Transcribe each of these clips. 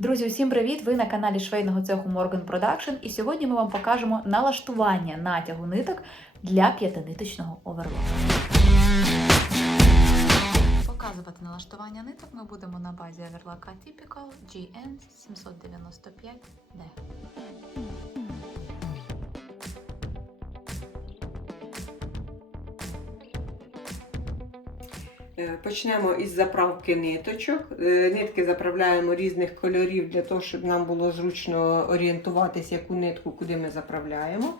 Друзі, усім привіт! Ви на каналі швейного цеху Morgan Production і сьогодні ми вам покажемо налаштування натягу ниток для п'ятиниточного оверлоку. Показувати налаштування ниток ми будемо на базі оверлока Typical GN795D. Почнемо із заправки ниточок. Е, Нитки заправляємо різних кольорів для того, щоб нам було зручно орієнтуватися, яку нитку куди ми заправляємо.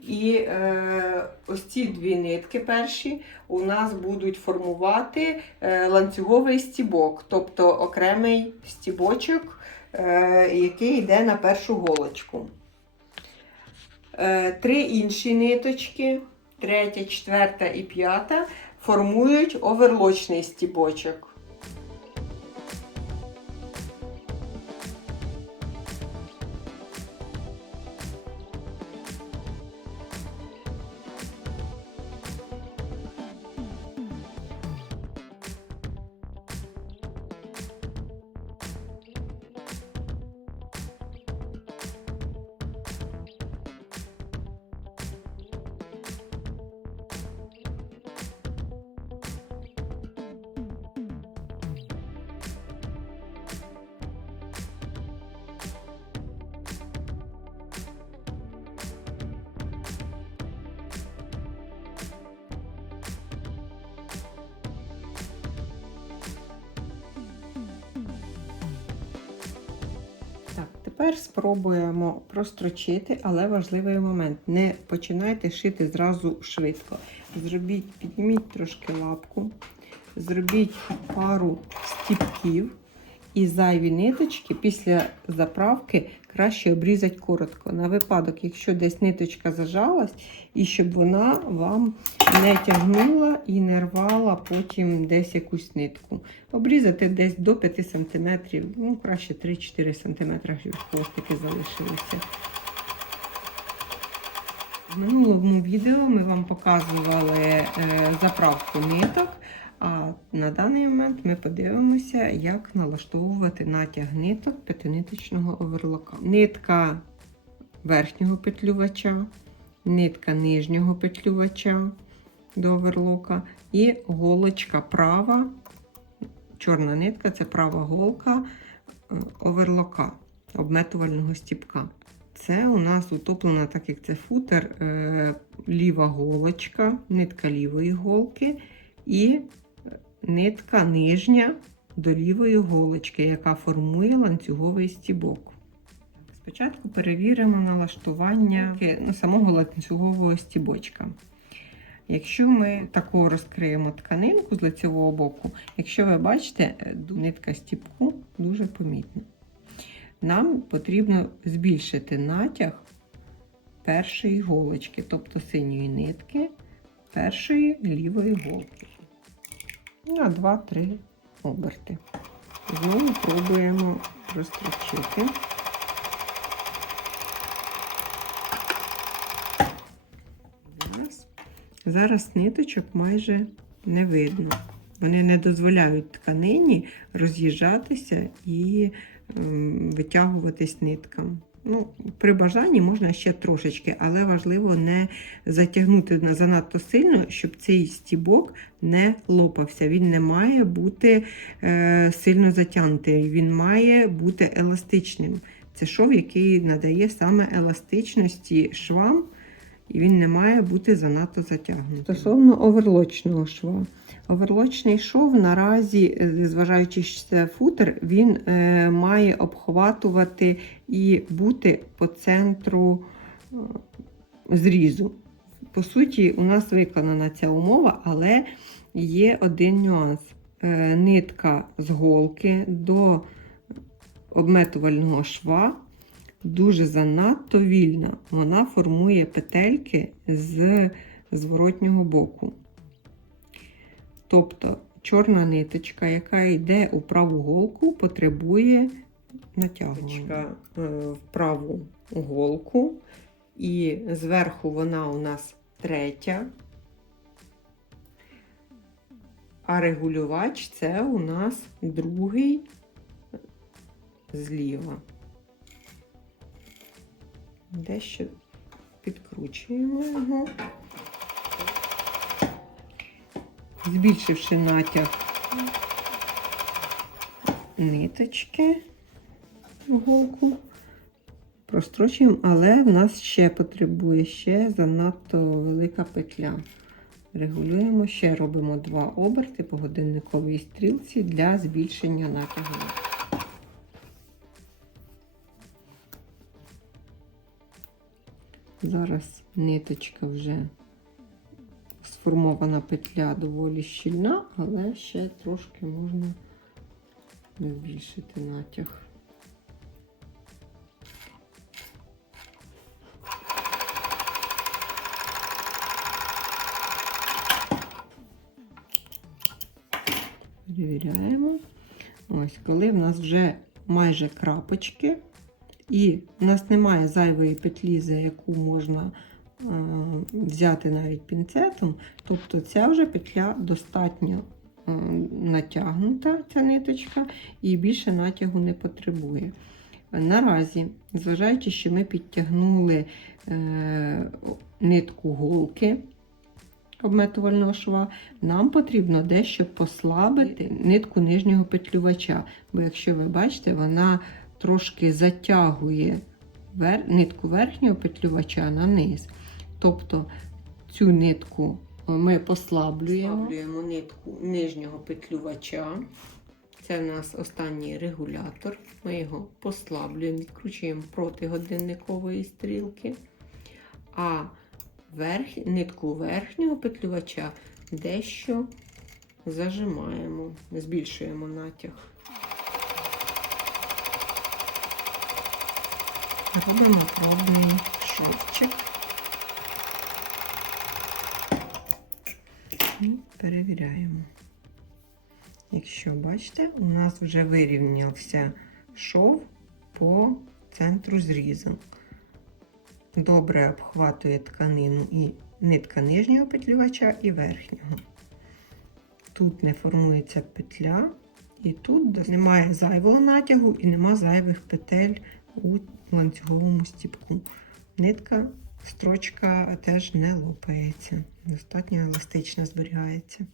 І е, ось ці дві нитки перші у нас будуть формувати е, ланцюговий стібок, тобто окремий стібочок, е, який йде на першу голочку. Е, три інші ниточки, третя, четверта і п'ята, формують оверлочний стібочок. Тепер спробуємо прострочити, але важливий момент. Не починайте шити зразу швидко. Зробіть, підніміть трошки лапку, зробіть пару стіпків і зайві ниточки після заправки краще обрізати коротко. На випадок, якщо десь ниточка зажалась, і щоб вона вам не тягнула і не рвала потім десь якусь нитку. Обрізати десь до 5 см, ну краще 3-4 см, щоб хвостики залишилися. В минулому відео ми вам показували е, заправку ниток, а на даний момент ми подивимося, як налаштовувати натяг ниток п'ятиниточного оверлока. Нитка верхнього петлювача, нитка нижнього петлювача до оверлока і голочка права. Чорна нитка це права голка е, оверлока, обметувального стіпка. Це у нас утоплена, так як це футер, е, ліва голочка, нитка лівої голки і нитка нижня до лівої голочки, яка формує ланцюговий стібок. Спочатку перевіримо налаштування ну, самого ланцюгового стібочка. Якщо ми тако розкриємо тканинку з лицевого боку, якщо ви бачите, е, нитка стіпку дуже помітна. Нам потрібно збільшити натяг першої голочки, тобто синьої нитки першої лівої голки. На 2-3 оберти. Знову пробуємо розтручити. Зараз. Ниточок майже не видно. Вони не дозволяють тканині роз'їжджатися і ем, витягуватись ниткам. Ну, При бажанні можна ще трошечки, але важливо не затягнути на- занадто сильно, щоб цей стібок не лопався. Він не має бути е, сильно затягнутий, він має бути еластичним. Це шов, який надає саме еластичності швам, і він не має бути занадто затягнутий. Стосовно оверлочного шва. Оверлочний шов наразі, е, зважаючи, що це футер, він е, має обхватувати і бути по центру е, зрізу. По суті, у нас виконана ця умова, але є один нюанс. Е, нитка з голки до обметувального шва дуже занадто вільна. Вона формує петельки з зворотнього боку. Тобто чорна ниточка, яка йде у праву голку, потребує натягування е, в праву голку, і зверху вона у нас третя. А регулювач це у нас другий зліва. Дещо підкручуємо його, збільшивши натяг ниточки в голку. Прострочуємо, але в нас ще потребує ще занадто велика петля. Регулюємо, ще робимо два оберти по годинниковій стрілці для збільшення натягу. Зараз ниточка вже сформована петля доволі щільна, але ще трошки можна збільшити натяг. Перевіряємо. Ось, коли в нас вже майже крапочки, і в нас немає зайвої петлі, за яку можна е, взяти навіть пінцетом, тобто ця вже петля достатньо е, натягнута, ця ниточка, і більше натягу не потребує. Наразі, зважаючи, що ми підтягнули е, нитку голки обметувального шва, нам потрібно дещо послабити нитку нижнього петлювача. Бо якщо ви бачите, вона трошки затягує нитку верхнього петлювача на низ. Тобто цю нитку ми послаблюємо. Послаблюємо нитку нижнього петлювача. Це в нас останній регулятор. Ми його послаблюємо, відкручуємо проти годинникової стрілки. А верх, нитку верхнього петлювача дещо зажимаємо, збільшуємо натяг. Робимо пробний шовчик. І перевіряємо. Якщо бачите, у нас вже вирівнявся шов по центру зрізу. Добре обхватує тканину і нитка нижнього петлювача і верхнього. Тут не формується петля, і тут немає зайвого натягу і нема зайвих петель у ланцюговому стіпку. Нитка, строчка теж не лопається, достатньо еластично зберігається.